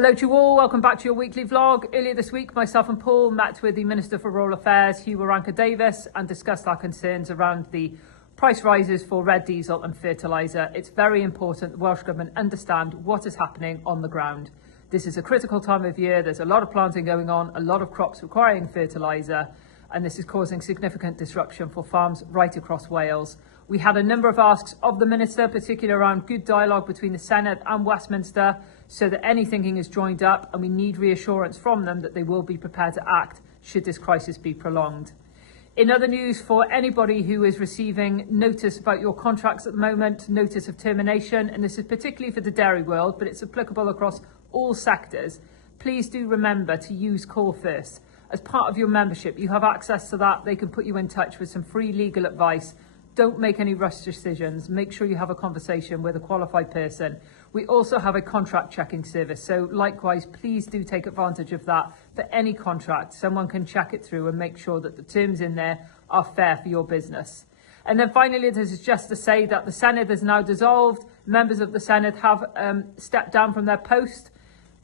Hello to you all, welcome back to your weekly vlog. Earlier this week, myself and Paul met with the Minister for Rural Affairs, Hugh Waranka-Davies, and discussed our concerns around the price rises for red diesel and fertiliser. It's very important the Welsh Government understand what is happening on the ground. This is a critical time of year, there's a lot of planting going on, a lot of crops requiring fertiliser, and this is causing significant disruption for farms right across Wales. We had a number of asks of the Minister, particularly around good dialogue between the Senedd and Westminster, so that any thinking is joined up, and we need reassurance from them that they will be prepared to act should this crisis be prolonged. In other news, for anybody who is receiving notice about your contracts at the moment, notice of termination, and this is particularly for the dairy world, but it's applicable across all sectors, please do remember to use Call First. As part of your membership, you have access to that. They can put you in touch with some free legal advice. Don't make any rush decisions. Make sure you have a conversation with a qualified person. We also have a contract checking service. So likewise, please do take advantage of that for any contract. Someone can check it through and make sure that the terms in there are fair for your business. And then finally, this is just to say that the Senedd is now dissolved. Members of the Senedd have stepped down from their post.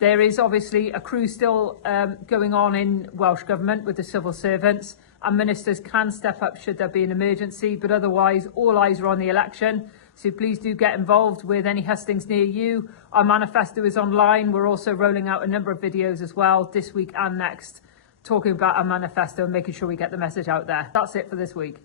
There is obviously a crew still going on in Welsh Government with the civil servants, and ministers can step up should there be an emergency, but otherwise all eyes are on the election. So please do get involved with any hustings near you. Our manifesto is online. We're also rolling out a number of videos as well this week and next, talking about our manifesto and making sure we get the message out there. That's it for this week.